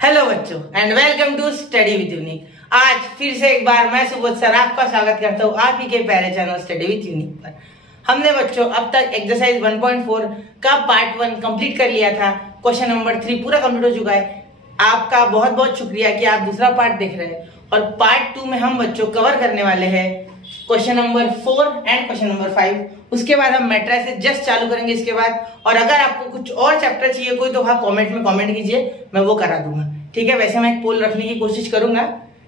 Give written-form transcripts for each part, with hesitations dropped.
Hello बच्चों and welcome to study with unique. आज फिर से एक बार मैं सुबोध सर आपका स्वागत करता हूँ आप ही के प्यारे चैनल स्टडी विद यूनिक पर। हमने बच्चों अब तक एक्सरसाइज 1.4 का पार्ट 1 कंप्लीट कर लिया था। क्वेश्चन नंबर 3 पूरा कंप्लीट हो चुका है। आपका बहुत बहुत शुक्रिया कि आप दूसरा पार्ट देख रहे हैं। और पार्ट 2 में हम बच्चों कवर करने वाले हैं question number 4 and question number 5। उसके बाद हम मैट्रिक्स से जस्ट चालू करेंगे इसके बाद। और अगर आपको कुछ और चैप्टर चाहिए कोई तो हाँ कमेंट में कमेंट कीजिए, मैं वो करा दूंगा। ठीक है, वैसे मैं एक पोल रखने की कोशिश करूंगा।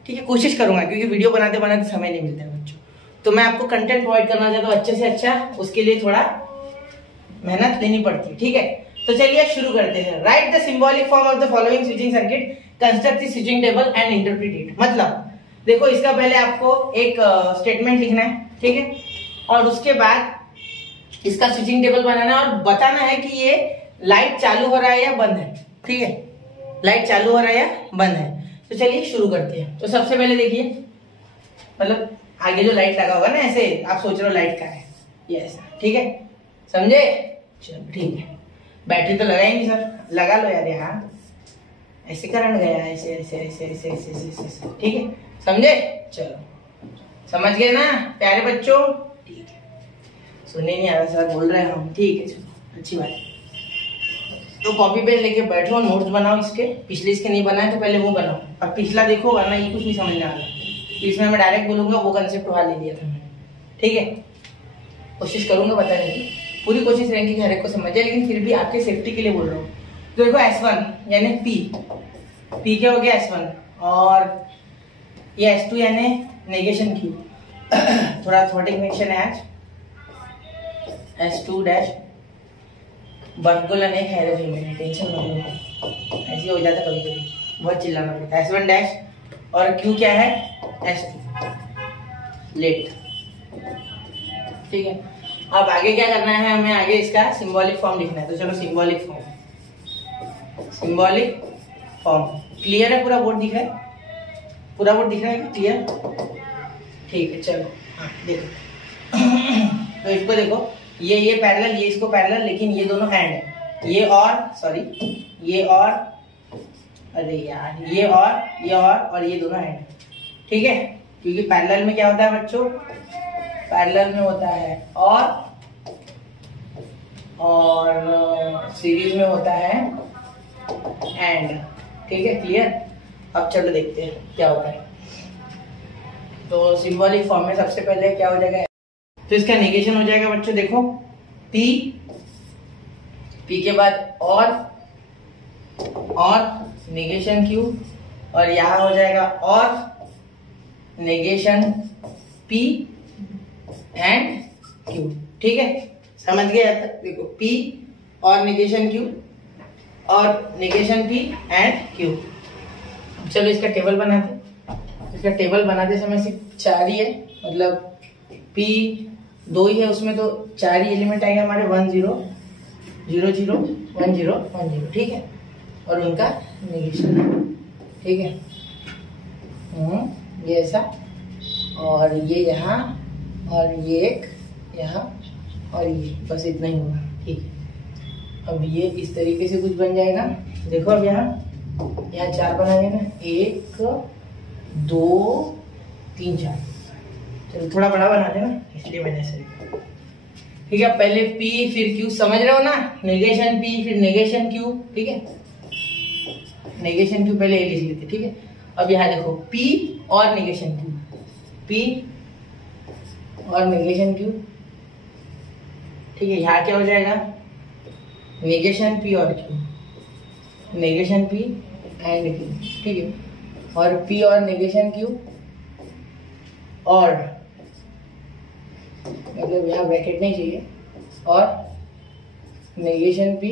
ठीक है, कोशिश करूंगा क्योंकि वीडियो बनाते बनाते समय नहीं मिलता है बच्चों। तो मैं आपको कंटेंट प्रोवाइड करना चाहता हूँ अच्छे से अच्छा, उसके लिए थोड़ा मेहनत लेनी पड़ती है। ठीक है, तो चलिए शुरू करते हैं। Right the symbolic form of the following switching circuit, construct the switching table and interpret it. मतलब देखो, इसका पहले आपको एक स्टेटमेंट लिखना है। ठीक है, और उसके बाद इसका स्विचिंग टेबल बनाना है और बताना है कि ये लाइट चालू हो रहा है या बंद है। ठीक है, लाइट चालू हो रहा है या बंद है। तो चलिए शुरू करते हैं। तो सबसे पहले देखिए, मतलब आगे जो लाइट लगा होगा ना, ऐसे आप सोच रहे हो लाइट का है ये ऐसा। ठीक है, समझे? चलो ठीक है, बैटरी तो लगाएंगे सर, लगा लो यार। यहाँ ऐसे करंट गया, ऐसे ऐसे ऐसे ऐसे ऐसे ऐसे ऐसे। ठीक है, समझे? चलो समझ गए ना प्यारे बच्चों? ठीक है, सुनने नहीं आ रहा सर बोल रहे हैं हम। ठीक है, चलो अच्छी बात है। तो कॉपी पेन लेके बैठो, नोट्स बनाओ इसके। पिछले इसके नहीं बनाए तो पहले वो बनाओ, और पिछला देखो वरना ये कुछ नहीं समझने वाला। तो इसमें मैं डायरेक्ट बोलूंगा वो कंसेप्ट वहां ले लिया था मैंने। ठीक है, कोशिश करूंगा बताने की, पूरी कोशिश रहेगी कि हर एक को समझे, लेकिन फिर भी आपके सेफ्टी के लिए बोल रहा हूँ। तो देखो S1 यानी पी क्या हो गया S1, और ये S2 यानी नेगेशन Q। थोड़ा थॉटिक कनेक्शन है आज। S2 डैश बरगुला नहीं खा रहे भाई, मैंने टेंशन मत लो, ऐसे हो जाता कभी कभी, बहुत चिल्लाना पड़ता है। S1 डैश और Q क्या है S2 लेट। ठीक है, अब आगे क्या करना है हमें? आगे इसका सिंबॉलिक फॉर्म लिखना है। तो चलो सिंबॉलिक फॉर्म क्लियर है? पूरा बोर्ड दिख रहा है? पूरा बोर्ड दिख रहा है क्लियर? ठीक है, चलो हाँ देखो। तो इसको देखो, ये पैरेलल, ये इसको पैरेलल, लेकिन ये दोनों एंड है। ये और सॉरी ये और, अरे यार ये और ये दोनों एंड है। ठीक है, क्योंकि पैरेलल में क्या होता है बच्चों? पैरेलल में होता है और सीरीज में होता है एंड। ठीक है, क्लियर? अब चलो देखते हैं क्या होता है। तो सिंबॉलिक फॉर्म में सबसे पहले क्या हो जाएगा? तो इसका नेगेशन हो जाएगा बच्चों, देखो पी के बाद और नेगेशन Q, और यहाँ हो जाएगा और नेगेशन P एंड Q। ठीक है, समझ गए? देखो P और नेगेशन Q और नेगेशन P एंड Q। चलो इसका टेबल बनाते। इसका टेबल बनाते समय सिर्फ 4 ही है, मतलब P 2 ही है, उसमें तो 4 ही एलिमेंट आएंगे हमारे, 1 0 0 0 1 0 1 0। ठीक है, और उनका नेगेशन। ठीक है, ये ऐसा, और ये यहाँ, और ये एक यहाँ, और ये, बस इतना ही होगा। ठीक है, अब ये इस तरीके से कुछ बन जाएगा। देखो अब यहाँ 4 बनाएंगे ना, 1 2 3 4। चलो थोड़ा बड़ा बनाते ना, इसलिए मैंने ऐसे लिखा। ठीक है, पहले P फिर Q, समझ रहे हो ना? नेगेशन P फिर नेगेशन Q। ठीक है, नेगेशन Q पहले ये लिख लेते। ठीक है, अब यहाँ देखो P और नेगेशन Q, P और नेगेशन Q। ठीक है, यहाँ क्या हो जाएगा? नेगेशन P और Q, negation P and Q। ठीक है, और P और नेगेशन Q, और मतलब यहाँ ब्रैकेट नहीं चाहिए, और नेगेशन P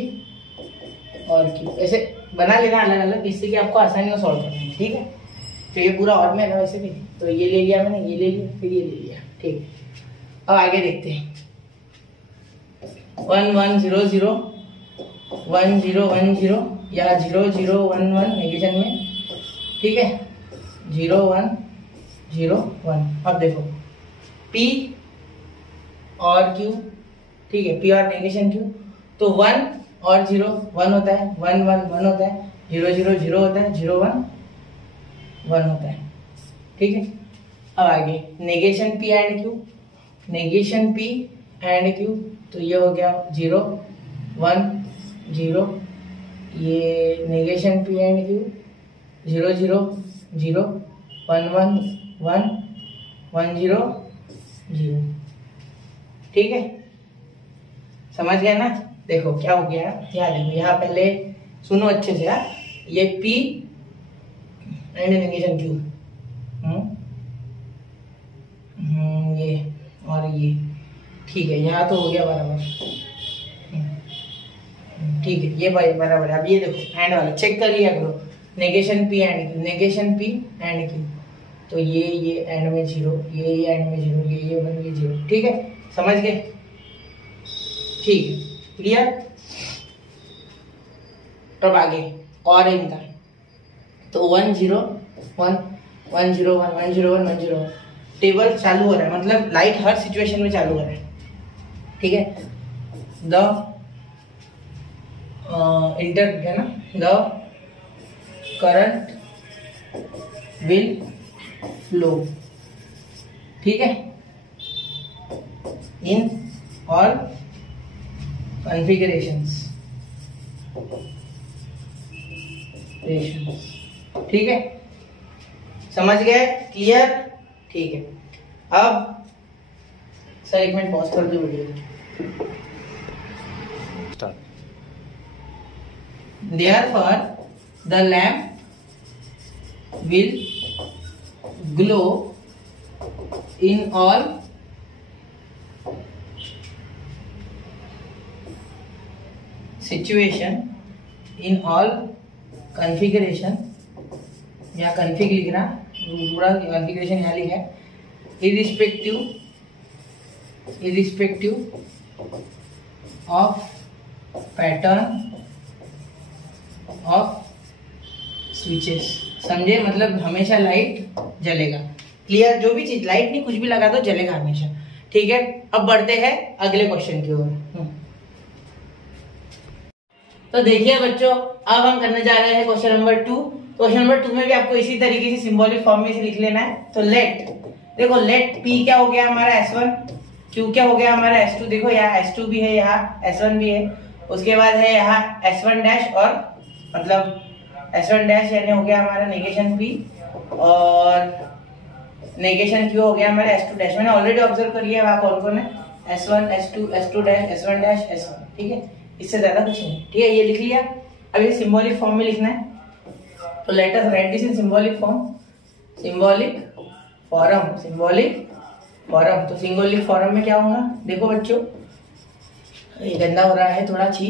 और Q। ऐसे बना लेना अलग अलग, इससे कि आपको आसानी से सॉल्व करना है। ठीक है, तो ये पूरा और में है ना वैसे भी, तो ये ले लिया मैंने, ये ले लिया, फिर ये ले लिया। ठीक है, अब आगे देखते हैं। 1 1 0 0 1 0 1 0 या 0 0 1 1 नेगेशन में। ठीक है, 0 1 0 1। अब देखो P और Q। ठीक है, P और नेगेशन Q, तो 1 और 0 1 होता है, 1 1 1 होता है, 0 0 0 होता है, 0 1 1 होता है, ठीक है। अब आगे negation P and Q, negation P and Q, तो ये हो गया 0 1 0, ये नेगेशन P एंड Q 0 0 0 1 1 1 1 0 0, ठीक है। समझ गए ना? देखो क्या हो गया, यहाँ देखो, यहाँ पहले सुनो अच्छे से यार, ये P एंड नेगेशन Q, ये और ये, ठीक है। यहाँ तो हो गया बराबर, ठीक है, ये बराबर है। अब ये देखो एंड वाला चेक कर लिया करो, negation P and Q, negation P and Q, तो ये एंड में 0, ये एंड में 0, ये 1 ये 0, ठीक है। समझ गए? ठीक है, क्लियर। तब आगे और इनका तो 1 0 1 1 0 1 1 0 1 1 0 1, टेबल चालू हो रहा है, मतलब लाइट हर सिचुएशन में चालू हो रहा है, ठीक है। द इंटर है ना, द करंट विल फ्लो, ठीक है, इन ऑल कॉन्फ़िगरेशंस, ठीक है। समझ गए? क्लियर? ठीक है। अब सर एक मिनट पॉज कर दो video. Therefore, the lamp will glow in all situation, in all configuration, या config लिख रहा, पूरा configuration यहाँ लिखा है, irrespective of pattern of switches, समझे? मतलब हमेशा लाइट जलेगा, क्लियर। जो भी चीज, लाइट नहीं कुछ भी लगा दो जलेगा हमेशा, ठीक है। अब बढ़ते हैं अगले क्वेश्चन की ओर। तो देखिए बच्चों, अब हम करने जा रहे हैं क्वेश्चन नंबर 2। क्वेश्चन नंबर 2 में भी आपको इसी तरीके से सिंबॉलिक फॉर्म में से लिख लेना है। तो लेट, देखो लेट P क्या हो गया हमारा S1, Q क्या हो गया हमारा S2, देखो यहाँ S2 भी है, यहाँ S1 भी है, उसके बाद है यहाँ S1 डैश, और मतलब S1 डैश यानी हो गया हमारा नेगेशन P, और नेगेशन Q हो गया हमारा S2 डैश। मैंने ऑलरेडी ऑब्जर्व कर लिया वहाँ कौन कौन है, S1 S2 S2 dash S1 dash S1, ठीक है। इससे ज्यादा कुछ नहीं, ठीक है। ये लिख लिया। अब ये सिंबॉलिक फॉर्म में लिखना है, तो let us right this in symbolic form, symbolic form, symbolic form. तो सिंबॉलिक फॉर्म में क्या होगा, देखो बच्चों ये गंदा हो रहा है थोड़ा, छी,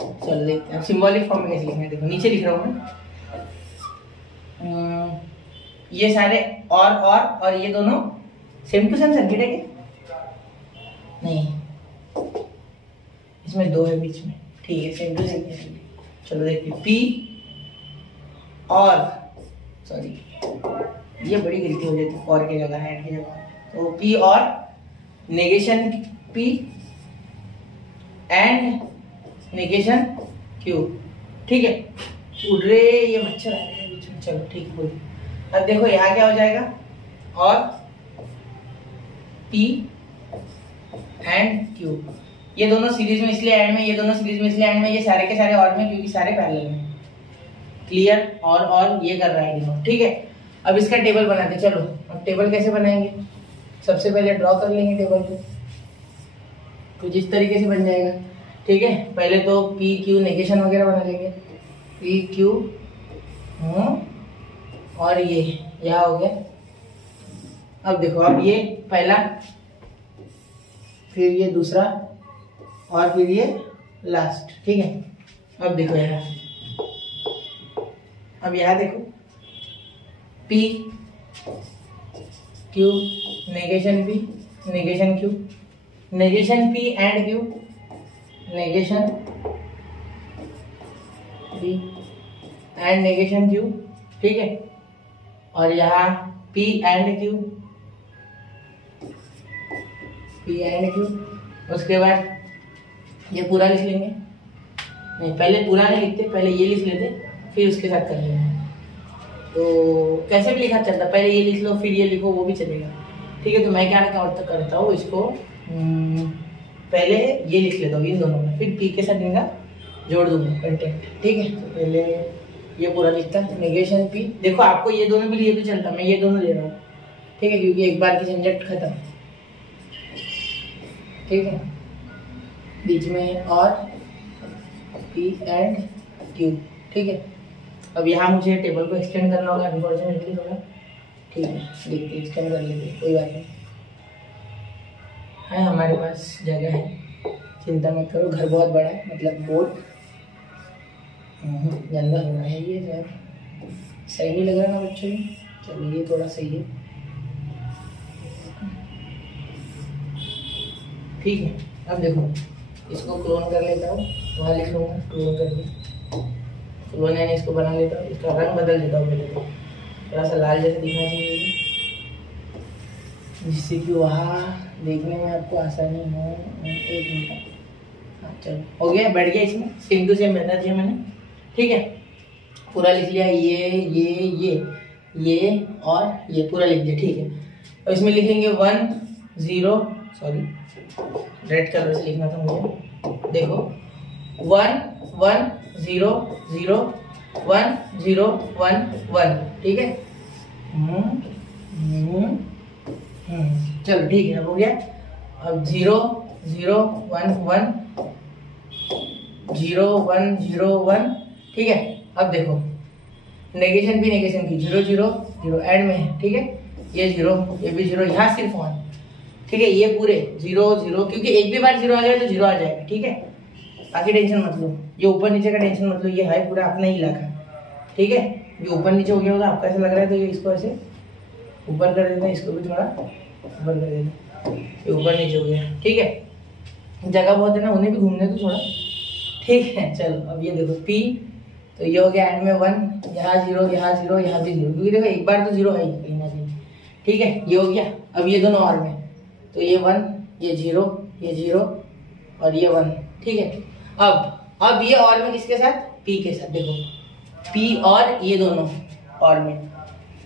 चलो देखते हैं सिंबॉलिक फॉर्म में कैसे लिखना है। देखो नीचे लिख रहा हूँ मैं, ये सारे और ये दोनों सेम टू सेम सर्किट है क्या? नहीं, इसमें 2 है बीच में, ठीक है, सेम टू सेम। चलो देखिए P और, सॉरी ये बड़ी गलती हो जाती है, और की जगह एंड की जगह, तो P और negation P and negation Q, ठीक है। उड़ रहे ये मच्छर आ रहे हैं बीच में, चलो ठीक है। अब देखो यहाँ क्या हो जाएगा, और P एंड Q, ये दोनों सीरीज में इसलिए एंड में, ये दोनों सीरीज में इसलिए एंड में, ये सारे के सारे और में क्योंकि सारे पैरेलल में, क्लियर। और ये कर रहा है डिनोट, ठीक है। अब इसका टेबल बनाते, चलो अब टेबल कैसे बनाएंगे, सबसे पहले ड्रॉ कर लेंगे टेबल को, कुछ इस तरीके से बन जाएगा, ठीक है। पहले तो P Q नेगेशन वगैरह बना लेंगे, P Q और ये यहाँ हो गया। अब देखो, अब ये पहला, फिर ये दूसरा, और फिर ये लास्ट, ठीक है। अब देखो यहाँ, अब यहाँ देखो P Q negation P negation Q, negation P and Q, negation P and negation Q, ठीक है। और यहाँ P and Q, P and Q, उसके बाद ये पूरा लिख लेंगे, नहीं पहले पूरा नहीं लिखते, पहले ये लिख लेते, फिर उसके साथ कर लेना। तो कैसे भी लिखा चलता, पहले ये लिख लो फिर ये लिखो, वो भी चलेगा। ठीक है, तो मैं क्या करता हूँ, इसको पहले ये लिख लेता हूँ इन दोनों में, फिर पी के साथ इनका जोड़ दूंगा कंटेंट। ठीक है, तो पहले ये पूरा लिखता नेगेशन पी। देखो आपको ये दोनों भी लिए तो चलता, मैं ये दोनों ले रहा हूँ। ठीक है, क्योंकि एक बार की झंझट खत्म। ठीक है, बीच में और पी एंड क्यू। ठीक है, अब यहाँ मुझे टेबल को एक्सटेंड करना होगा अनफॉर्चुनेटली थोड़ा। ठीक है, देखते एक्सटेंड कर लेते, कोई बात नहीं है, हमारे पास जगह है, चिंता मत करो। घर बहुत बड़ा है, मतलब बोर्ड गंदा हो रहा है ये सर, सही नहीं लग रहा ना बच्चों को। चलो ये थोड़ा सही है। ठीक है, अब देखो इसको क्लोन कर लेता हूँ, वहाँ लिख लूँगा क्लोन करके, क्लोन यानी इसको बना लेता हूँ, इसका रंग बदल देता हूँ पहले तो, थोड़ा सा लाल जैसा दिखना चाहिए, जिससे कि वहाँ देखने में आपको आसानी हो। एक मिनट, हाँ चलो हो गया, बैठ गया इसमें, सेम टू सेम मेथड है मैंने। ठीक है, पूरा लिख लिया, ये और ये पूरा लिख दिया। ठीक है, और इसमें लिखेंगे 1 0, सॉरी रेड कलर से लिखना था मुझे। देखो 1 1 0 0 1 0 1 1। ठीक है, चलो ठीक है, अब हो गया। अब 0 0 1 1 0 1 0 1। ठीक है, अब देखो नेगेशन भी नेगेशन की 0 0 0 एंड में है। ठीक है, ये 0 ये भी 0, यहाँ सिर्फ 1। ठीक है, ये पूरे 0 0, क्योंकि एक भी बार 0 आ जाए तो 0 आ जाएगा। ठीक है, बाकी टेंशन मत लो, ये ऊपर नीचे का टेंशन मत लो, ये है पूरा अपना ही इलाका। ठीक है, ये ऊपर नीचे हो गया होगा, आपको ऐसा लग रहा है तो ये इसको ऐसे ऊपर कर देते हैं, इसको भी थोड़ा ऊपर कर देते हैं, ये ऊपर नीचे हो गया। ठीक है, जगह बहुत है ना, उन्हें भी घूमने तो थोड़ा। ठीक है, चलो अब ये देखो P, तो ये हो गया एंड में 1, यहाँ 0 यहाँ 0 यहाँ भी 0, क्योंकि देखो एक बार तो 0 है ही कहीं ना कहीं। ठीक है, ये हो गया। अब ये दोनों और में, तो ये 1 ये 0 ये 0 और ये 1। ठीक है, अब ये और में किसके साथ, P के साथ। देखो P और ये दोनों और में,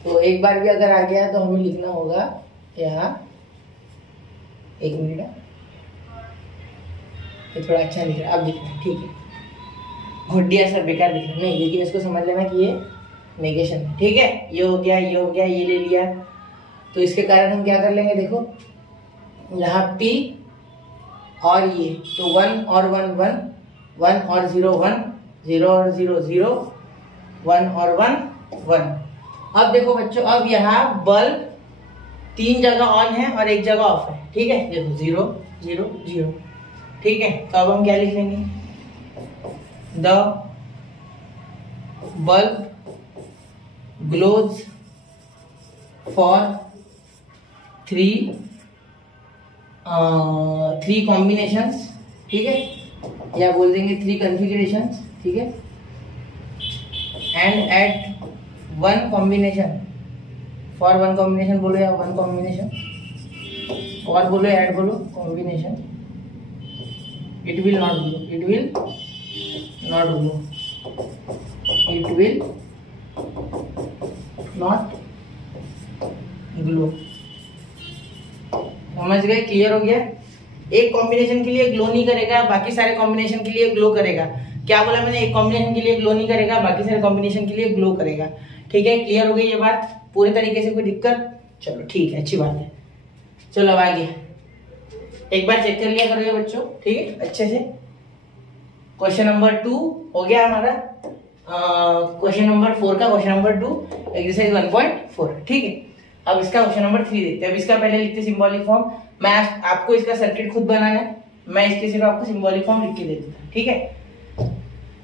तो एक बार भी अगर आ गया तो हमें लिखना होगा यहाँ, एक मिनट, ये थोड़ा अच्छा लिख रहा है, अब दिख रहा है। ठीक है, घुड्डिया सर बेकार दिख रहा है, नहीं, लेकिन इसको समझ लेना कि ये नेगेशन है। ठीक है, ये हो गया, ये हो गया, ये ले लिया, तो इसके कारण हम क्या कर लेंगे, देखो यहाँ P और ये, तो 1 और 1 1 1 और 0 1 0 और 0 0 1 और 1 1। अब देखो बच्चों, अब यहाँ बल्ब 3 जगह ऑन है और 1 जगह ऑफ है। ठीक है, देखो 0 0 0। ठीक है, तो अब हम क्या लिख लेंगे, the bulb glows for 3 combinations. ठीक है, या बोल देंगे 3 कॉन्फ़िगरेशंस। ठीक है, and at 1 combination, for 1 combination बोलो या 1 कॉम्बिनेशन, और बोलो ऐड बोलो combination, it will not glue, it will not glue, it will not glue। समझ गए, क्लियर हो गया। एक कॉम्बिनेशन के लिए ग्लो नहीं करेगा, बाकी सारे कॉम्बिनेशन के लिए ग्लो करेगा। क्या बोला मैंने, एक कॉम्बिनेशन के लिए ग्लो नहीं करेगा, बाकी सारे कॉम्बिनेशन के लिए ग्लो करेगा। ठीक है, क्लियर हो गई ये बात पूरे तरीके से, कोई दिक्कत? चलो ठीक है, अच्छी बात है। चलो अब आगे एक बार चेक कर लिया करोगे बच्चों, ठीक है, अच्छे से। क्वेश्चन नंबर 2 हो गया हमारा, क्वेश्चन नंबर 4 का क्वेश्चन नंबर 2 एक्सरसाइज 1.4। ठीक है, अब इसका क्वेश्चन नंबर 3 देखते हैं। अब इसका पहले लिखते सिंबॉलिक फॉर्म, मैं आपको इसका सर्किट खुद बनाना है, मैं इसके सिर्फ आपको सिंबॉलिक फॉर्म लिख के दे देता हूं। ठीक है,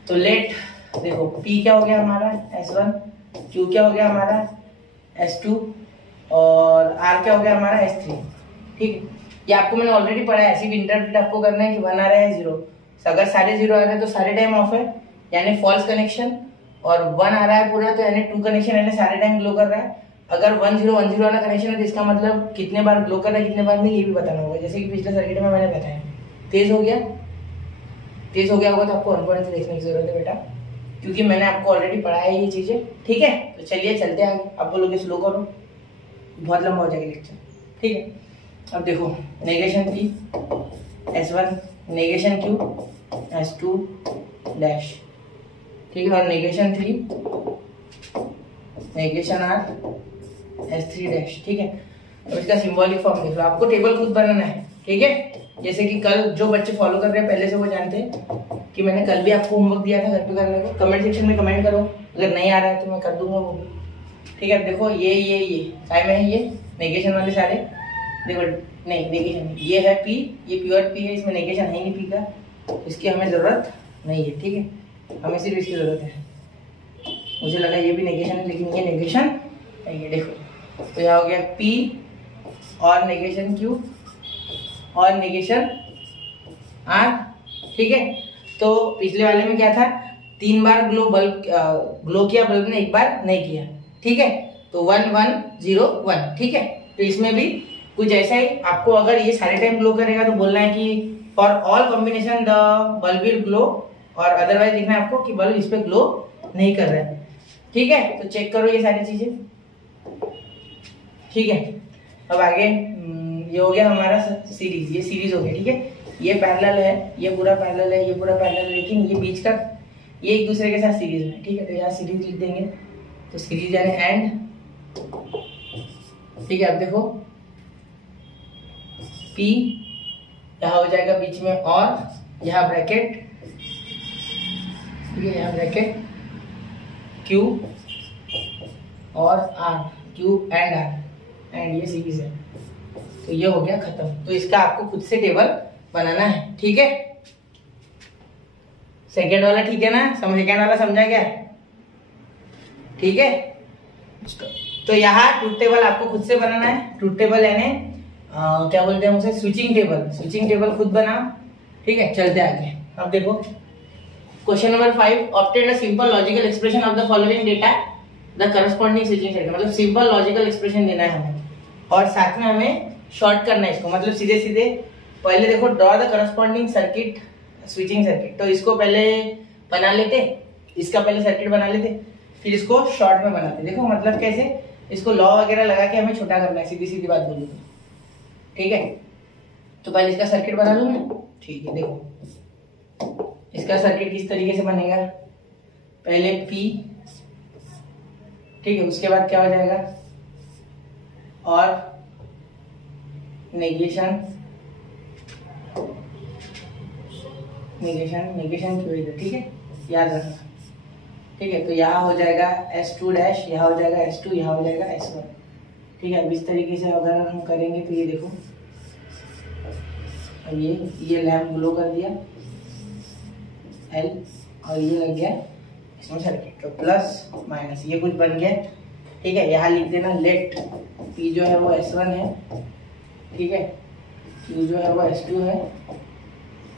तो लेट देखो P क्या हो गया हमारा S1, Q क्या हो गया हमारा S2 और R क्या हो गया हमारा S3। ठीक है, ये आपको मैंने ऑलरेडी पढ़ा है, ऐसी भी इंटरप्रेट आपको करना है कि 1 आ रहा है 0, अगर सारे 0 आ रहे हैं तो सारे टाइम ऑफ है यानी फॉल्स कनेक्शन, और 1 आ रहा है पूरा तो यानी ट्रू कनेक्शन यानी सारे टाइम ग्लो कर रहा है। अगर 1 0 1 0 वाला कनेक्शन है तो इसका मतलब कितने बार ग्लो कर रहा है कितने बार नहीं, ये भी बताना होगा। जैसे कि पिछले सर्किट में मैंने बताया, तेज हो गया होगा तो आपको 1.3 देखने की जरूरत है बेटा। क्योंकि मैंने आपको ऑलरेडी पढ़ाया है ये चीजें, ठीक है। तो चलिए चलते हैं आगे। आप बोलोगे स्लो करो, बहुत लंबा हो जाएगा लेक्चर, ठीक है। अब देखो नेगेशन थी S1, negation Q S2 dash, ठीक है, और negation 3 negation R S3 dash, ठीक है। अब इसका सिंबॉलिक फॉर्म देख लो, आपको टेबल खुद बनाना है, ठीक है। जैसे कि कल जो बच्चे फॉलो कर रहे हैं पहले से वो जानते हैं कि मैंने कल भी आपको होमवर्क दिया था घर पे करने को। कमेंट सेक्शन में कमेंट करो, अगर नहीं आ रहा है तो मैं कर दूंगा वो भी, ठीक है। देखो ये काय में है, ये नेगेशन वाले सारे, देखो नहीं नेगेशन, ये है P, ये प्योर P है, इसमें नेगेशन है ही नहीं P का, इसकी हमें जरूरत नहीं है, ठीक है। हमें सिर्फ इसकी जरूरत है। मुझे लगा ये भी नेगेशन है, लेकिन ये नेगेशन नहीं है। देखो तो यह हो गया P और नेगेशन Q और नेगेशन R, ठीक है। तो पिछले वाले में क्या था, 3 बार ग्लो किया बल्ब ने, 1 बार नहीं किया, ठीक है। तो 1 1 0 1, ठीक है। तो इसमें भी कुछ ऐसा ही, आपको अगर ये सारे टाइम ग्लो करेगा तो बोलना है कि for all combination the bulb will glow, और अदरवाइज लिखना है आपको कि बल्ब इस पे ग्लो नहीं कर रहा है, ठीक है। तो चेक करो ये सारी चीजें, ठीक है। अब आगे ये हो गया हमारा सीरीज, ये सीरीज हो गया, ठीक है। ये पैरेलल है, ये पूरा पैरेलल है, ये पूरा पैरेलल है, लेकिन ये बीच का ये एक दूसरे के साथ सीरीज में, ठीक है। तो यहाँ सीरीज लिख देंगे, तो सीरीज यानी एंड, ठीक है। अब देखो P यहाँ हो जाएगा बीच में, और यहाँ ब्रैकेट, ठीक है, यहाँ ब्रैकेट Q और R, Q and R, and ये सीरीज है। तो ये हो गया खत्म। तो इसका आपको खुद से टेबल बनाना है, ठीक है। सेकेंड वाला ठीक है ना, सेकेंड वाला समझा क्या, ठीक है। तो यहाँ ट्रूथ टेबल आपको खुद से बनाना है। ट्रूथ टेबल यानी क्या बोलते हैं उसे, स्विचिंग टेबल। स्विचिंग टेबल खुद बनाओ, ठीक है। चलते आगे। अब देखो question number 5, obtain a simple logical expression of the following data the corresponding switching circuit. मतलब सिंपल लॉजिकल एक्सप्रेशन देना है हमें, और साथ में हमें शॉर्ट करना है इसको। मतलब सीधे सीधे पहले देखो draw the corresponding circuit switching circuit, तो इसको पहले बना लेते, इसका पहले सर्किट बना लेते, फिर इसको शॉर्ट में बनाते। देखो मतलब कैसे, इसको लॉ वगैरह लगा के हमें छोटा करना है, सीधी सीधी बात बोलूं तो, ठीक है। तो पहले इसका सर्किट बना लूं मैं, ठीक है। देखो इसका सर्किट किस तरीके से बनेगा, पहले P, ठीक है, उसके बाद क्या हो जाएगा, और नेगेशन क्यों इधर, ठीक है, याद रखना, ठीक है। तो यहाँ हो जाएगा S2 डैश, यहाँ हो जाएगा S2, यहाँ हो जाएगा S1, ठीक है। अब इस तरीके से अगर हम करेंगे तो ये देखो, अब ये लैम्प ग्लो कर दिया L, और ये लग गया इसमें सर्किट। तो प्लस माइनस ये कुछ बन गया, ठीक है। यहाँ लिख देना लेट P जो है वो S1 है, ठीक है, Q जो है वो S2 है,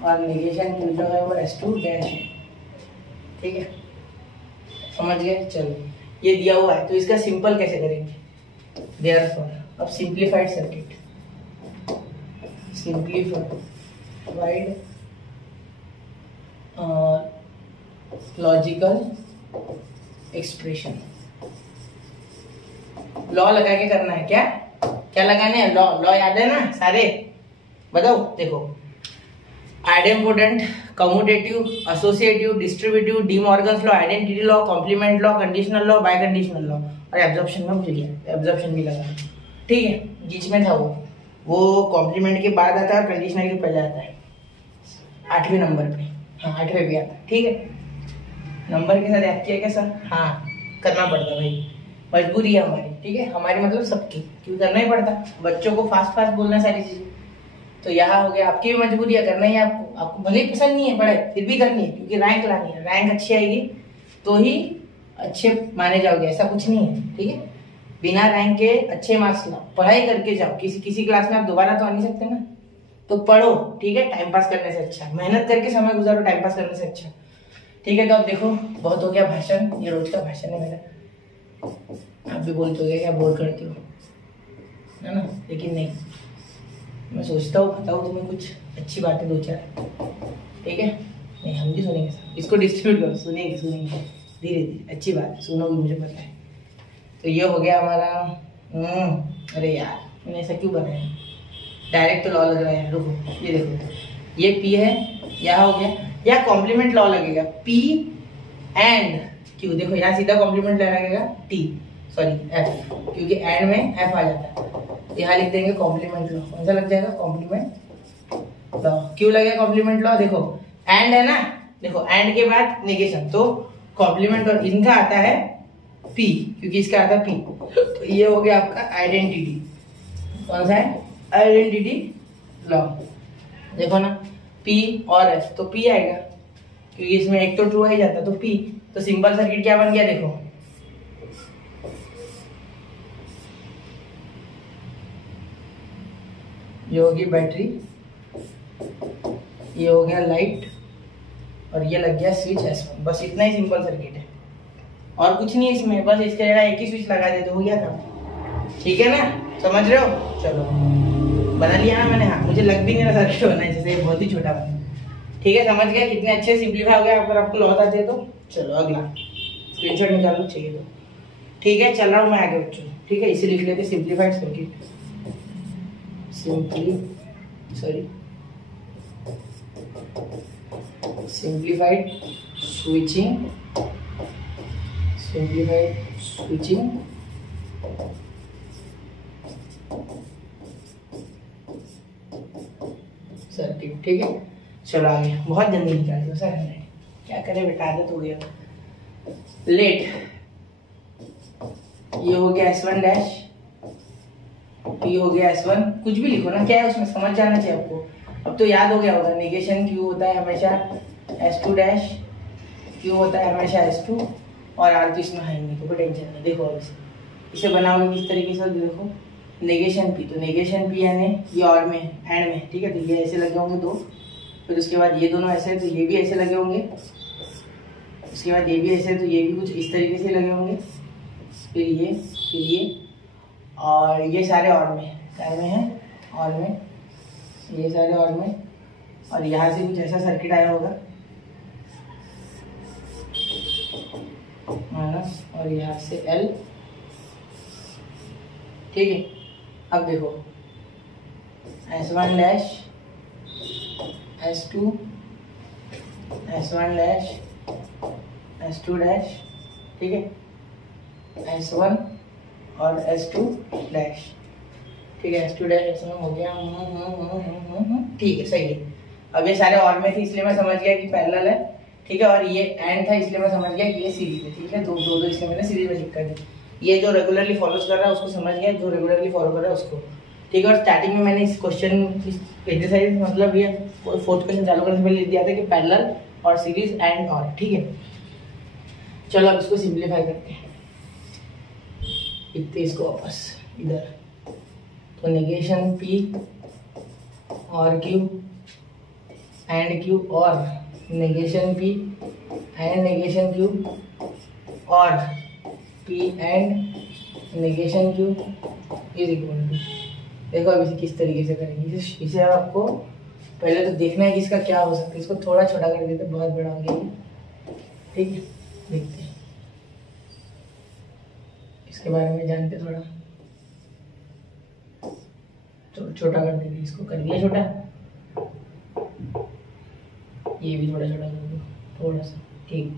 और नेगेशन Q जो है वो S2 डैश है, ठीक है। समझ गए, चलो ये दिया हुआ है। तो इसका सिंपल कैसे करेंगे, देयरफॉर अब simplified circuit, simplified logical expression. Law लगा के करना है, क्या लगाने हैं, लॉ याद है ना सारे, बताओ। देखो idempotent, commutative, associative, distributive, De Morgan's law, identity law, complement law, conditional law, biconditional law, और एब्जॉर्प्शन में भूल गया, एब्जॉर्प्शन भी लगा, ठीक है। बीच में था वो कॉम्प्लीमेंट के बाद आता है और कंडीशनल के पहले आता है, 8वें नंबर पे, हाँ 8वें भी आता है, ठीक है। नंबर के साथ याद किया क्या सर, हाँ करना पड़ता भाई, मजबूरी है हमारी, ठीक है, हमारी मतलब सबकी, क्यों करना ही पड़ता, बच्चों को फास्ट फास्ट बोलना सारी चीजें। तो यहाँ हो गया, आपकी भी मजबूरी है, करना ही आपको भले ही पसंद नहीं है पढ़ाई, फिर भी करनी है, क्योंकि रैंक लानी है, रैंक अच्छी आएगी तो ही अच्छे माने जाओगे, ऐसा कुछ नहीं है, ठीक है। बिना रैंक के अच्छे मार्क्स लाओ, पढ़ाई करके जाओ, किसी क्लास में आप दोबारा तो आ नहीं सकते ना, तो पढ़ो, ठीक है, टाइम पास करने से अच्छा, मेहनत करके समय गुजारो टाइम पास करने से अच्छा, ठीक है। तो अब देखो बहुत हो गया भाषण, ये रोज का भाषण है मेरा, आप भी बोलते हो क्या बोर करते हो, है ना, लेकिन नहीं, मैं सोचता हूँ बताऊँ तुम्हें कुछ अच्छी बातें 2-4, ठीक है। नहीं, हम भी सुनेंगे सब, इसको डिस्ट्रीब्यूट करो, सुनेंगे सुनेंगे धीरे धीरे, अच्छी बात है, सुनोगे मुझे पता है। तो ये हो गया हमारा। अरे यार मैंने ऐसा क्यों बनाया, डायरेक्ट तो लॉ लग रहा है। रुको, ये देखो, ये पी है, यहाँ हो गया, या कॉम्प्लीमेंट लॉ लगेगा, पी एंड क्यू। देखो यहाँ सीधा कॉम्प्लीमेंट लगेगा टी, सॉरी एफ, क्योंकि एंड में एफ आ जाता है। यहाँ लिख देंगे कॉम्प्लीमेंट लॉ, कौन सा लग जाएगा, कॉम्प्लीमेंट लॉ। क्यों लगेगा कॉम्प्लीमेंट लॉ, देखो एंड है ना, देखो एंड के बाद नेगेशन, तो कॉम्प्लीमेंट और इनका आता है पी, क्योंकि इसका आता है पी। तो ये हो गया आपका आइडेंटिटी, कौन सा है, आइडेंटिटी लॉ। देखो ना, पी और एफ, तो पी आएगा क्योंकि इसमें एक तो ट्रू आ ही जाता, तो पी। तो सिंपल सर्किट क्या बन गया, देखो ये होगी बैटरी, ये हो गया लाइट, और ये लग गया स्विच S1। बस इतना ही सिंपल सर्किट है, और कुछ नहीं है इसमें, बस इसके जगह एक ही स्विच लगा दे तो हो गया काम। ठीक है ना, समझ रहे हो। चलो बना लिया ना मैंने, हाँ मुझे लग भी नहीं रहा सर्किट होना है, जैसे बहुत ही छोटा बना। ठीक है, समझ गया, कितने अच्छे सिंप्लीफाई हो गया अगर आपको लॉ आते हैं तो। चलो अगला स्क्रीनशॉट निकाल लो, चाहिए तो। ठीक है, चल रहा हूँ मैं आगे बच्चों। ठीक है, इसे लिख लेते simplified circuit, simplified switching circuit. ठीक है, चलो आगे, बहुत जल्दी निकाल दो सर, क्या करें बेटा, आदत हो गया। लेट, ये हो गया S1 डैश, P हो गया S1, कुछ भी लिखो ना, क्या है उसमें समझ जाना चाहिए आपको। अब तो याद हो गया होगा, नेगेशन Q होता है हमेशा S2 डैश, Q होता है हमेशा S2, और R तो इसमें है नहीं, तो कोई टेंशन नहीं। देखो अब इसे बनाओगे किस तरीके से, देखो नेगेशन P, तो नेगेशन P यानी ये और में एंड में, ठीक है, तो ये ऐसे लगे होंगे दो, फिर उसके बाद ये दोनों ऐसे, तो ये भी ऐसे लगे होंगे, उसके बाद ये भी ऐसे, तो ये भी कुछ इस तरीके से लगे होंगे, फिर ये और ये सारे और में है, और में ये सारे और में, और यहाँ से कुछ ऐसा सर्किट आया होगा माइनस, और यहाँ से L। ठीक है, अब देखो S1 dash S2, S1 dash S2 dash, ठीक है, S1 और S2 डैश, ठीक है, S2 डैश S1 हो गया। ठीक है, सही है। अब ये सारे और में थे इसलिए मैं समझ गया कि पैरेलल है, ठीक है, और ये एंड था इसलिए मैं समझ गया कि ये सीरीज है। ठीक है, दो इसलिए मैंने सीरीज में चिपका दी। ये जो रेगुलरली फॉलोज कर रहा है उसको समझ गया, जो रेगुलरली फॉलो कर रहा है उसको। ठीक है, और स्टार्टिंग में मैंने इस क्वेश्चन एक्सरसाइज मतलब ये फोर्थ क्वेश्चन चालू करने से पहले लिख दिया था कि पैरेलल और सीरीज एंड और। ठीक है, चलो अब इसको सिंप्लीफाई करते हैं, लिखते इसको वापस इधर। तो नेगेशन P और Q एंड Q, और negation P and negation Q, और P and negation Q is equal to. देखो अब इसे किस तरीके से करेंगे, इसे आपको पहले तो देखना है कि इसका क्या हो सकता है। इसको थोड़ा छोटा कर देते, बहुत बड़ा हो गया। ठीक है, देखते हैं इसके बारे में जानते, थोड़ा तो छोटा कर देंगे, इसको कर दिया छोटा, ये भी थोड़ा छोटा कर दो, थोड़ा सा। ठीक,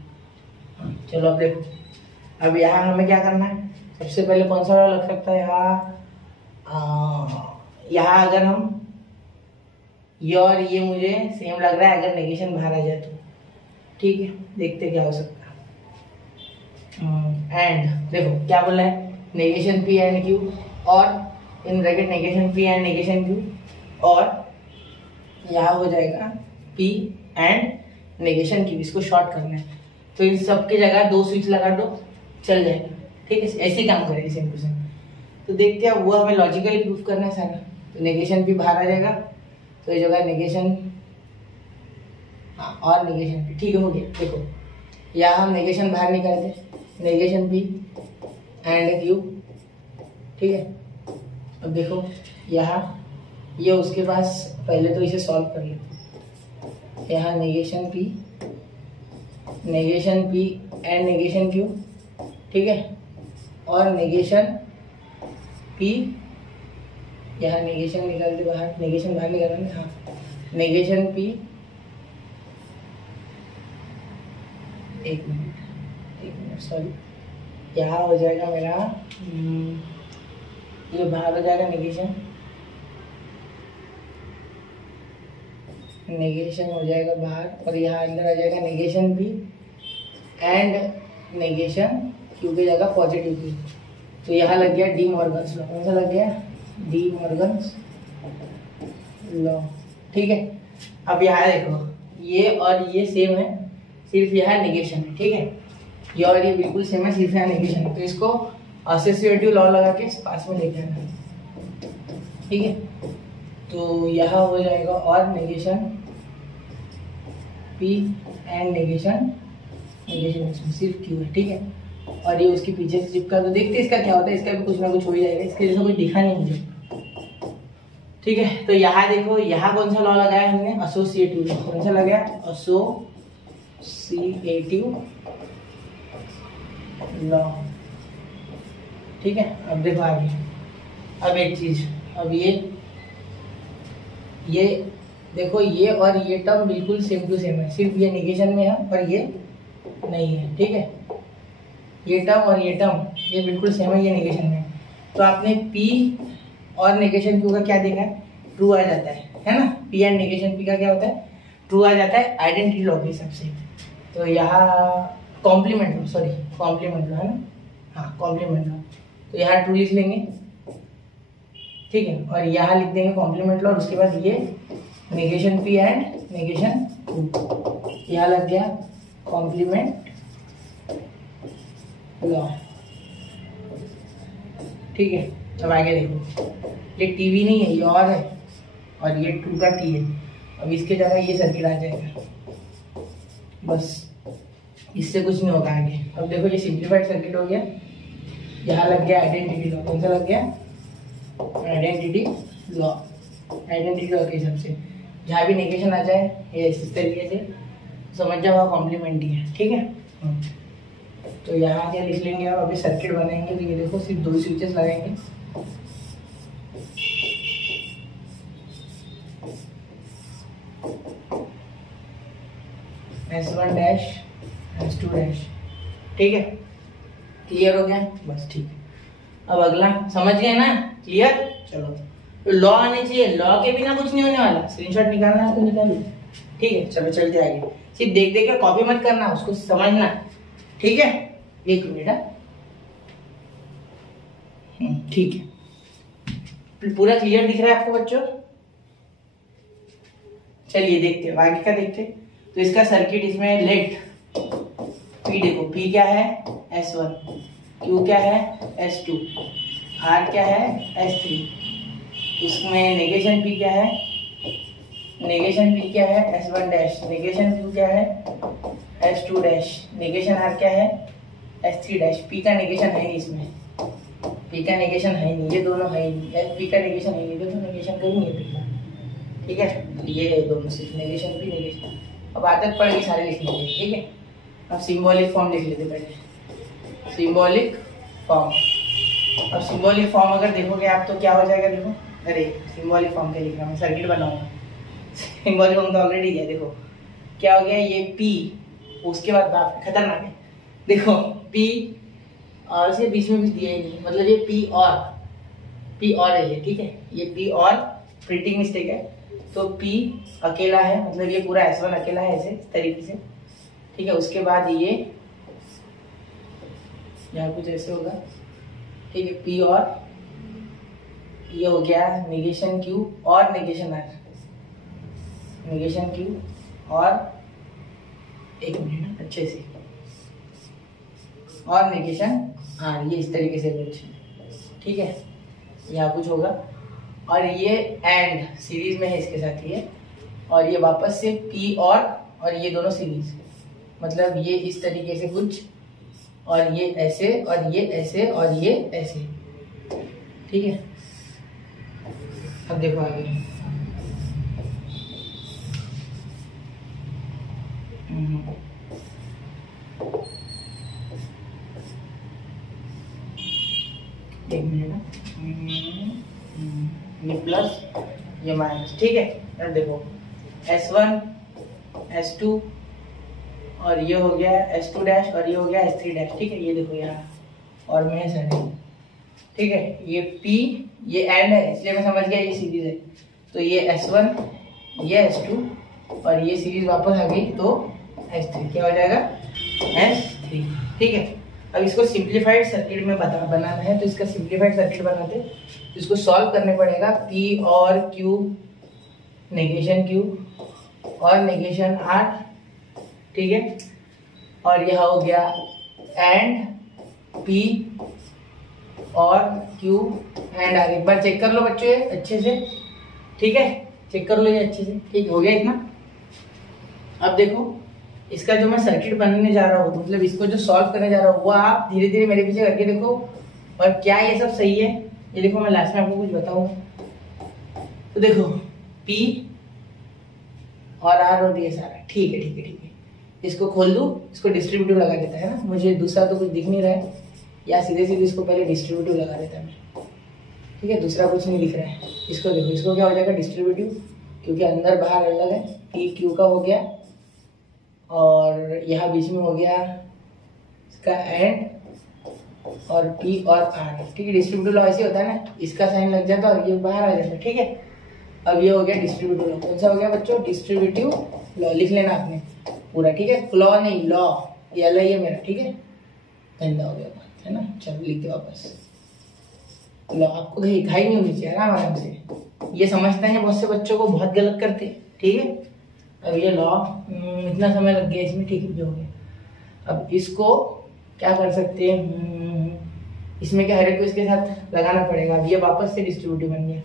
हाँ चलो अब देखो, अब यहाँ हमें क्या करना है, सबसे पहले कौन सा वाला लग सकता है यहाँ अगर हम ये और ये मुझे सेम लग रहा है, अगर नेगेशन बाहर आ जाए तो। ठीक है, देखते क्या हो सकता है। एंड देखो क्या बोला है, नेगेशन P एंड Q, और in bracket negation P and negation Q, और यहाँ हो जाएगा P एंड नेगेशन Q। इसको शॉर्ट करना है, तो इन सब की जगह दो स्विच लगा दो, चल जाएगा। ठीक है, ऐसे ही काम करेंगे सेम टू सेम। तो देखते हैं, वो हमें लॉजिकली प्रूफ करना है सारा। तो नेगेशन P बाहर आ जाएगा, तो ये जगह नेगेशन, हाँ, और नेगेशन P। ठीक है, हो गया। देखो यहाँ हम नेगेशन बाहर निकालते, नेगेशन P एंड Q। ठीक है, अब देखो यहाँ ये उसके पास, पहले तो इसे सॉल्व कर लेते। यहाँ negation P negation P and negation Q, ठीक है, और नेगेशन P, यहाँ नेगेशन निकाल दे बाहर, नेगेशन बाहर निकाल रहे, हाँ, नेगेशन P, एक मिनट सॉरी, यहाँ हो जाएगा मेरा ये बाहर हो जाएगा नेगेशन हो जाएगा बाहर, और यहाँ अंदर आ जाएगा negation P and negation Q की जगह पॉजिटिव Q। तो यहाँ लग गया डी मॉर्गन्स लॉ। कौन सा लग गया? डी मॉर्गन्स लॉ, ठीक है। अब यहाँ देखो, ये और ये सेम है, सिर्फ यहाँ नेगेशन है, ठीक है। ये और ये बिल्कुल सेम है, सिर्फ यहाँ नेगेशन है। तो इसको एसोसिएटिव लॉ लगा के पास में लेके आना, ठीक है। तो यहाँ हो जाएगा और नेगेशन P एंड नेगेशन सिर्फ Q है, ठीक है। और ये उसके पीछे से चिपका, तो देखते इसका क्या होता है, इसका भी कुछ ना कुछ हो ही जाएगा। इसके जैसा कुछ दिखा नहीं मुझे, ठीक है। तो यहाँ देखो, यहाँ कौन सा लॉ लगाया हमने? Associative law. कौन सा लगाया? एसोसिएटिव लॉ, ठीक है। अब देखो आगे, अब एक चीज, अब ये देखो, ये और ये टर्म बिल्कुल सेम टू सेम है, सिर्फ ये नेगेशन में है और ये नहीं है, ठीक है। ये टर्म और ये टर्म ये बिल्कुल सेम है, ये नेगेशन में। तो आपने P और नेगेशन Q का क्या देखा है? ट्रू आ जाता है ना। P एंड नेगेशन P का क्या होता है? ट्रू आ जाता है आइडेंटिटी लॉ के हिसाब से। तो यहाँ complement law, sorry complement law है ना, हाँ कॉम्प्लीमेंट लॉ। तो यहाँ ट्रू लिख लेंगे, ठीक है, और यहाँ लिख देंगे कॉम्प्लीमेंट लॉ, और उसके बाद ये negation P and negation Q, यहाँ लग गया कॉम्प्लीमेंट लॉ, ठीक है। अब आगे देखो, ये टीवी नहीं है, ये और ये ट्रू का टी है। अब इसके जगह ये सर्किट आ जाएगा, बस इससे कुछ नहीं होगा आगे। अब देखो, ये सिंप्लीफाइड सर्किट हो गया, यहाँ लग गया आइडेंटिटी लॉ। कौन सा लग गया? Identity law. आइडेंटिटी लॉ के हिसाब से जहाँ भी नेगेशन आ जाए ये इस तरीके से समझ जाओ कॉम्प्लीमेंट ही है, ठीक है। तो यहाँ क्या लिख लेंगे, अब अभी सर्किट बनाएंगे। तो ये देखो, सिर्फ दो स्विचेस लगाएंगे, S1 डैश S2 डैश, ठीक है। क्लियर हो गया? बस ठीक है। अब अगला समझ गए ना? क्लियर? चलो, तो लॉ आने चाहिए, लॉ के बिना कुछ नहीं होने वाला। स्क्रीनशॉट निकालना है तो निकाल लो, ठीक है। चलो चलते आगे, सिर्फ देख देख के कॉपी मत करना, उसको समझना, ठीक है। एक मिनट, ठीक है। पूरा क्लियर दिख रहा है आपको बच्चों? चलिए देखते हैं आगे का देखते हैं। तो इसका सर्किट इसमें लेट P देखो, P क्या है? S1, Q क्या है? S2, R क्या है? S3। इसमें नेगेशन P क्या है? नेगेशन P क्या है? S1 dash. नेगेशन Q क्या है? S2 dash. नेगेशन R क्या है? S3 dash. P का नेगेशन है नहीं इसमें, P का नेगेशन है नहीं, ये दोनों है नहीं। P का नेगेशन है नहीं, तो नेगेशन कहीं नहीं है P का, ठीक है। ये दोनों सिर्फ नेगेशन P नेगेशन। अब आदत पड़ गई सारे लिखने की, ठीक है। अब सिंबॉलिक फॉर्म लिख लेते पहले, सिंबॉलिक फॉर्म। अब सिंबॉलिक फॉर्म अगर देखोगे आप तो क्या हो जाएगा, देखो, अरे सिंबॉलिक फॉर्म क्या लिख रहा हूँ, सर्किट बनाऊंगा। सिंबॉलिक फॉर्म तो ऑलरेडी है, देखो क्या हो गया, ये P, उसके बाद बाप खतरनाक है, देखो P और से बीच में भी दिया ही नहीं, मतलब ये P और है ये, ठीक है। ये P और प्रिंटिंग मिस्टेक है, तो P अकेला है, मतलब ये पूरा S1 अकेला है, ऐसे इस तरीके से, ठीक है। उसके बाद ये यहाँ कुछ ऐसे होगा, ठीक है। P और ये हो गया नेगेशन Q और नेगेशन R, नेगेशन Q और एक मिनट अच्छे से, और नेगेशन R, ये इस तरीके से कुछ, ठीक है। यहाँ कुछ होगा, और ये एंड सीरीज में है इसके साथ ये, और ये वापस से P और ये दोनों सीरीज, मतलब ये इस तरीके से कुछ, और ये ऐसे और ये ऐसे और ये ऐसे, ठीक है। अब देखो आगे, एक मिनट, ये प्लस ये माइनस, ठीक है। अब देखो S1 S2 और ये हो गया S2 डैश और ये हो गया S3 डैश, ठीक है। ये देखो यहाँ और मैं सेटिंग, ठीक है। ये P ये एंड है इसलिए मैं समझ गया ये सीरीज है, तो ये S1 ये S2 और ये सीरीज वापस आ गई तो S3 क्या हो जाएगा S3, ठीक है। अब इसको सिंप्लीफाइड सर्किट में बनाना है, तो इसका सिंप्लीफाइड सर्किट बनाते हैं। इसको सॉल्व करने पड़ेगा, P और Q नेगेशन Q और नेगेशन R, ठीक है। और यह हो गया एंड P और Q एंड R। एक बार चेक कर लो बच्चों ये अच्छे से, ठीक है, चेक कर लो ये अच्छे से, ठीक हो गया इतना। अब देखो इसका जो मैं सर्किट बनाने जा रहा हूँ, मतलब इसको जो सॉल्व करने जा रहा हूँ, वो आप धीरे धीरे मेरे पीछे करके देखो और क्या ये सब सही है ये देखो। मैं लास्ट में आपको कुछ बताऊंगा। तो देखो P और R और ये सारा ठीक है, ठीक है, ठीक है। इसको खोल दूं, इसको डिस्ट्रीब्यूटिव लगा देता है ना, मुझे दूसरा तो कुछ दिख नहीं रहा है, या सीधे सीधे इसको पहले डिस्ट्रीब्यूटिव लगा देता है, ठीक है। दूसरा कुछ नहीं दिख रहा है। इसको देखो, इसको क्या हो जाएगा डिस्ट्रीब्यूटिव, क्योंकि अंदर बाहर अलग है। P Q का हो गया और यहाँ बीच में हो गया इसका एंड और P और R, ठीक है। डिस्ट्रीब्यूटिव लॉ ऐसे होता है ना, इसका साइन लग जाता है और ये बाहर आ जाता है, ठीक है। अब ये हो गया डिस्ट्रीब्यूटिव लॉ। कौन सा हो गया बच्चों डिस्ट्रीब्यूटिव लॉ, लिख लेना आपने पूरा, ठीक है। लॉ नहीं लॉ, ये अलग है मेरा, ठीक है। गंदा हो गया बात है ना, चलो लिख दो वापस लॉ। आपको घाई नहीं होनी चाहिए, आराम से। ये समझते हैं बहुत से बच्चों को, बहुत गलत करते, ठीक है। अब ये लॉ इतना समय लग गया इसमें, ठीक है, जो हो गया। अब इसको क्या कर सकते हैं, इसमें क्या हर एक को इसके साथ लगाना पड़ेगा। अब ये वापस से डिस्ट्रीब्यूटिव बन गया,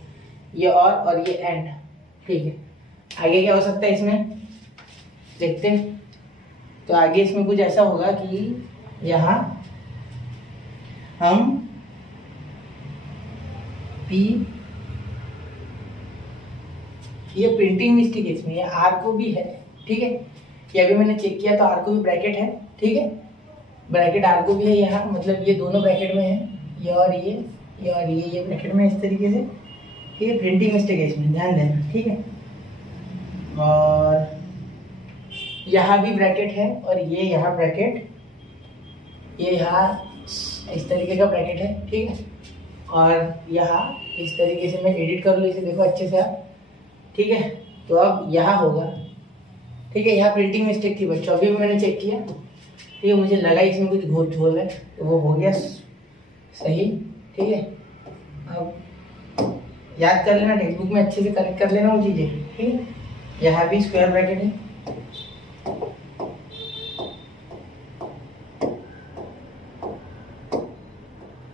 ये और ये एंड, ठीक है। आगे क्या हो सकता है इसमें देखते हैं। तो आगे इसमें कुछ ऐसा होगा कि यहाँ हम P, ये प्रिंटिंग मिस्टेक है इसमें, ये R को भी है, ठीक है। ये अभी मैंने चेक किया तो R को भी ब्रैकेट है, ठीक है। ब्रैकेट R को भी है यहाँ, मतलब ये दोनों ब्रैकेट में है, ये और ये ब्रैकेट में इस तरीके से, ठीक है। प्रिंटिंग मिस्टेक है इसमें, ध्यान देना, ठीक है। और यहाँ भी ब्रैकेट है और ये यहाँ ब्रैकेट, ये यहाँ इस तरीके का ब्रैकेट है, ठीक है। और यहाँ इस तरीके से मैं एडिट कर लूँ इसे, देखो अच्छे से आप, ठीक है। तो अब यहाँ होगा, ठीक है। यहाँ प्रिंटिंग मिस्टेक थी बच्चों, अभी भी मैंने चेक किया, ठीक है। मुझे लगा इसमें कुछ घोल झोल है, तो वो हो गया सही, ठीक है। अब याद कर लेना, टेक्स्ट बुक में अच्छे से करेक्ट कर लेना वो चीज़ें, ठीक है। यहाँ भी स्क्वायर ब्रैकेट है,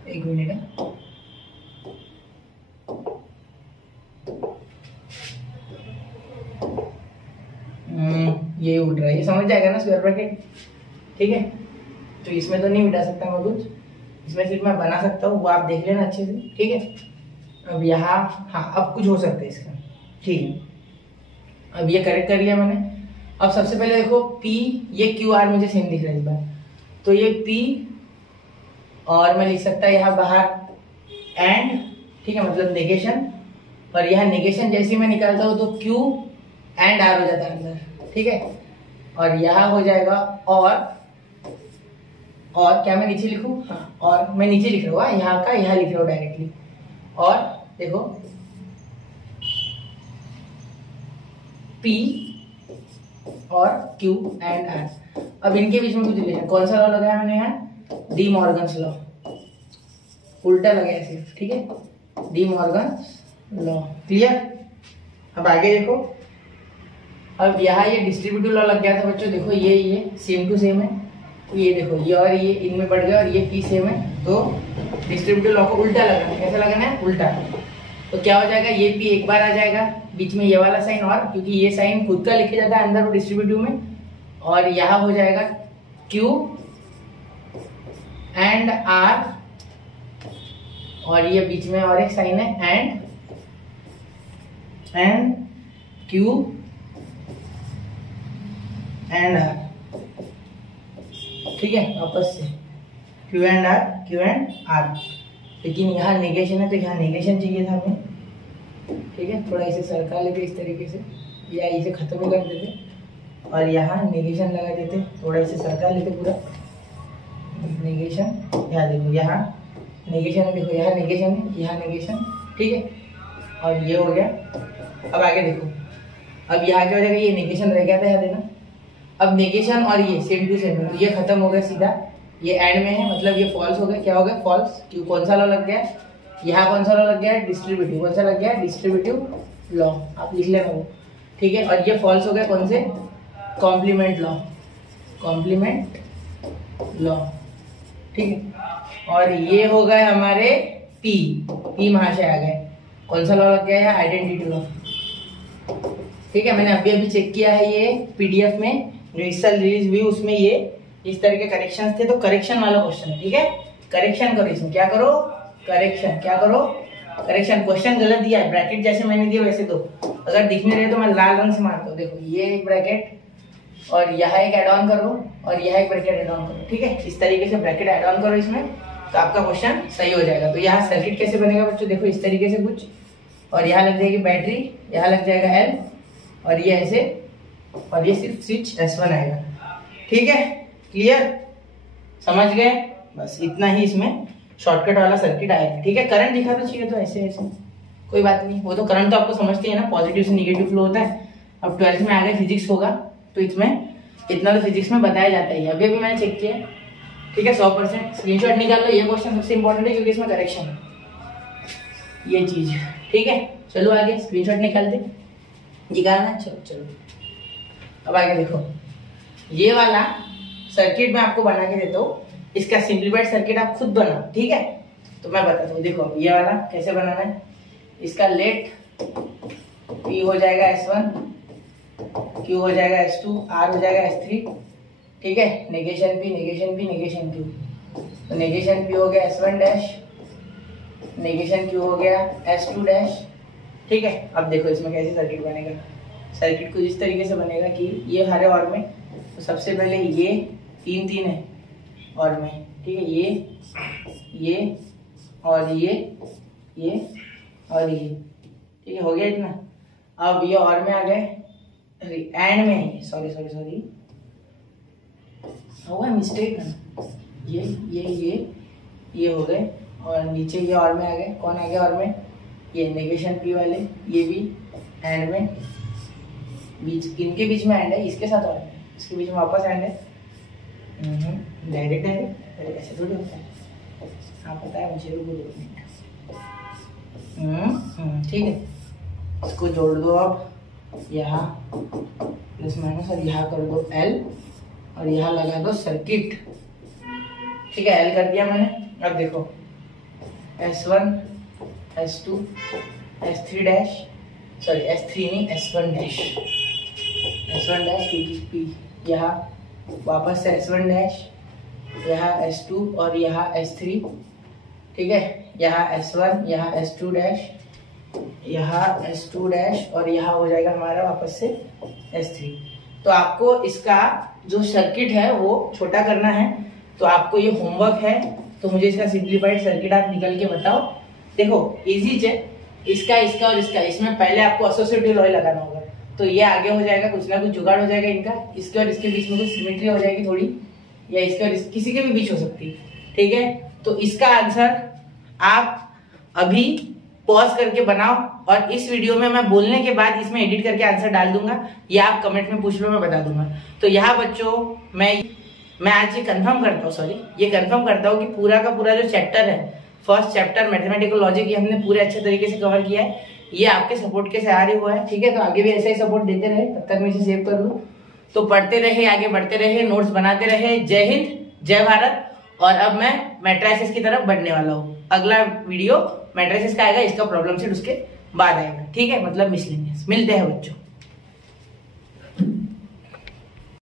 एक मिनट है। ये उठ रहा है, ये समझ जाएगा ना स्क्वायर ब्रैकेट, ठीक है। तो इसमें तो नहीं मिटा सकता मैं कुछ, इसमें सिर्फ मैं बना सकता हूँ, वो आप देख लेना अच्छे से, ठीक है। अब यहाँ हाँ अब कुछ हो सकता है इसका, ठीक है। अब ये करेक्ट कर लिया मैंने। अब सबसे पहले देखो P, ये QR मुझे सेम दिख रहा है इस बार, तो ये P और मैं लिख सकता है यहाँ बाहर एंड, ठीक है, मतलब नेगेशन। और यहाँ नेगेशन जैसे मैं निकालता हूँ तो Q एंड R हो जाता है अंदर, ठीक है। और यहाँ हो जाएगा और क्या मैं नीचे लिखूं, हाँ और मैं नीचे लिख रहा हूँ, यहाँ का यहाँ लिख रहा हूँ डायरेक्टली। और देखो P और Q एंड R। अब इनके बीच में कुछ रिलेशन, कौन सा लॉ लगाया मैंने यहाँ, डी मॉर्गन्स लॉ, उल्टा लगाया सिर्फ, ठीक है, डी मॉर्गन्स लॉ, क्लियर। अब आगे देखो, अब यहाँ ये डिस्ट्रीब्यूटिव लॉ लग गया था बच्चों, देखो ये सेम टू सेम है, तो ये देखो ये और ये इनमें बढ़ गया और ये P सेम है, तो डिस्ट्रीब्यूटिव लॉ को उल्टा लगाना है। कैसे लगाना है, उल्टा। तो क्या हो जाएगा, ये P एक बार आ जाएगा, बीच में ये वाला साइन, और क्योंकि ये साइन खुद का लिखा जाता है अंदर डिस्ट्रीब्यूटिव में, और यहाँ हो जाएगा Q एंड R, और ये बीच में और एक साइन है एंड Q एंड R, ठीक है। वापस से Q एंड R, लेकिन यहाँ नेगेशन है तो यहाँ नेगेशन चाहिए था हमें, ठीक है। थोड़ा इसे सरका लेते इस तरीके से, या इसे खत्म कर देते और यहाँ नेगेशन लगा देते, थोड़ा इसे सरका लेते पूरा नेगेशन। यहाँ देखो यहाँ नेगेशन है, देखो यहाँ नेगेशन है, यहाँ नेगेशन, ठीक है। और ये हो गया। अब आगे देखो, अब यहाँ क्या हो जाएगा, ये नेगेशन रह गया था यहाँ देना। अब नेगेशन और ये सेम टू सेम है, तो ये खत्म हो गया सीधा, ये एंड में है, मतलब ये फॉल्स हो गया। क्या हो गया, फॉल्स। क्यों, कौन सा लॉ लग गया, यहाँ कौन सा लॉ लग गया, डिस्ट्रीब्यूटिव। कौन सा लग गया, डिस्ट्रीब्यूटिव लॉ, आप लिख लेना वो, ठीक है। और ये फॉल्स हो गया कौन से, कॉम्प्लीमेंट लॉ, कॉम्प्लीमेंट लॉ, ठीक है। और ये हो गए हमारे पी वहां से आ गए, कौन सा लॉ लग गया है, आइडेंटिटी लॉ, ठीक है। मैंने अभी चेक किया है ये पीडीएफ में जो इस साल रिलीज हुई, उसमें ये इस तरह के करेक्शन थे, तो करेक्शन वाला क्वेश्चन है, ठीक है। करेक्शन करो, इसमें क्या करो, करेक्शन, क्या करो, करेक्शन। क्वेश्चन गलत दिया है, ब्रैकेट जैसे मैंने दिया वैसे दो, अगर दिखने रहे तो मैं लाल रंग से मारता हूँ। देखो ये एक ब्रैकेट और यहाँ एक एड ऑन करो और यहाँ एक ब्रैकेट एड ऑन करो, ठीक है। इस तरीके से ब्रैकेट एड ऑन करो इसमें, तो आपका क्वेश्चन सही हो जाएगा। तो यहाँ सर्किट कैसे बनेगा बच्चों, देखो इस तरीके से कुछ, और यहाँ लग जाएगी बैटरी, यहाँ लग जाएगा एल, और ये ऐसे, और ये सिर्फ स्विच S1 आएगा, ठीक है। क्लियर, समझ गए, बस इतना ही इसमें शॉर्टकट वाला सर्किट आएगा, ठीक है। करंट दिखा तो चाहिए, तो ऐसे ऐसे कोई बात नहीं, वो तो करंट तो आपको समझते हैं ना, पॉजिटिव से निगेटिव फ्लो होता है। अब 12th में आगे फिजिक्स होगा, तो इसमें इतना तो फिजिक्स में बताया जाता है। अभी भी मैंने चेक किया, ठीक है। 100% स्क्रीनशॉट निकाल लो, ये क्वेश्चन सबसे इंपॉर्टेंट है क्योंकि इसमें करेक्शन है, ये चीज, ठीक है। चलो आगे स्क्रीनशॉट निकालते, निकालना, चलो। अब आगे देखो, ये वाला सर्किट मैं आपको बना के देता हूँ, इसका सिंपलीफाइड सर्किट आप खुद बनाओ, ठीक है। तो मैं बताता हूँ, देखो ये वाला कैसे बनाना है। इसका लेट P हो जाएगा S1, Q हो जाएगा S2, R हो जाएगा S3, ठीक है। Negation P, negation P, negation Q, तो नेगेशन P हो गया S1 डैश, नेगेशन Q हो गया S2 डैश, ठीक है। अब देखो इसमें कैसे सर्किट बनेगा, सर्किट कुछ इस तरीके से बनेगा कि ये हरे और में, तो सबसे पहले ये 3 है और में, ठीक है। ये और ये और ये, ठीक है, हो गया इतना। अब ये और में आ गए, एंड में, सॉरी हुआ मिस्टेक ना, ये हो गए, और नीचे ये और में आ गए। कौन आ गया और में, ये नेगेशन P वाले, ये भी एंड में, बीच, इनके बीच में एंड है, इसके साथ और इसके बीच में वापस एंड है। डायरेक्ट ऐसे थोड़ी होता है, हाँ पता है मुझे, रुको 2 मिनट, ठीक है। इसको जोड़ दो अब, यहाँ प्लस माइनस, और यहाँ कर दो L, और यहाँ लगा दो सर्किट, ठीक है। L कर दिया मैंने। अब देखो S1, S2, S3 dash, sorry S3 नहीं, S1 डैश, क्योंकि P यहाँ वापस से S1 डैश, यहाँ S2 और यहाँ S3, ठीक है। यहाँ S1, यहाँ S2 डैश, यहाँ S2 डैश, और यहाँ हो जाएगा हमारा वापस से S3। तो आपको इसका जो सर्किट है वो छोटा करना है, तो आपको ये होमवर्क है, तो मुझे इसका सिंपलीफाइड सर्किट आप निकल के बताओ। देखो इजी है, इसका और इसका, इसमें पहले आपको एसोसिएटिव लॉ लगाना होगा, तो ये आगे हो जाएगा, कुछ ना कुछ जुगाड़ हो जाएगा इनका, इसके और इसके बीच में कुछ सिमेट्री हो जाएगी थोड़ी, या इसके और किसी के भी बीच हो सकती है, ठीक है। तो इसका आंसर आप अभी पॉज करके बनाओ, और इस वीडियो में मैं बोलने के बाद इसमें एडिट करके आंसर डाल दूंगा, या आप कमेंट में पूछ लो, मैं बता दूंगा। तो यहाँ बच्चों मैं आज ये कंफर्म करता हूँ कि पूरा का पूरा जो चैप्टर है, फर्स्ट चैप्टर मैथमेटिकल लॉजिक, ये हमने पूरे अच्छे तरीके से कवर किया है। ये आपके सपोर्ट के सहारे हुआ है, ठीक है। तो आगे भी ऐसा ही सपोर्ट देते रहे, तब तक मैं इसे सेव कर लूँ। तो पढ़ते रहे, आगे बढ़ते रहे, नोट्स बनाते रहे। जय हिंद, जय भारत। और अब मैं मैट्रिसेस की तरफ बढ़ने वाला हूँ। अगला वीडियो मैट्रिसेस का आएगा, इसका प्रॉब्लम सेट उसके बाद आएगा, ठीक है, मतलब मिसलेनियस। मिलते हैं बच्चों।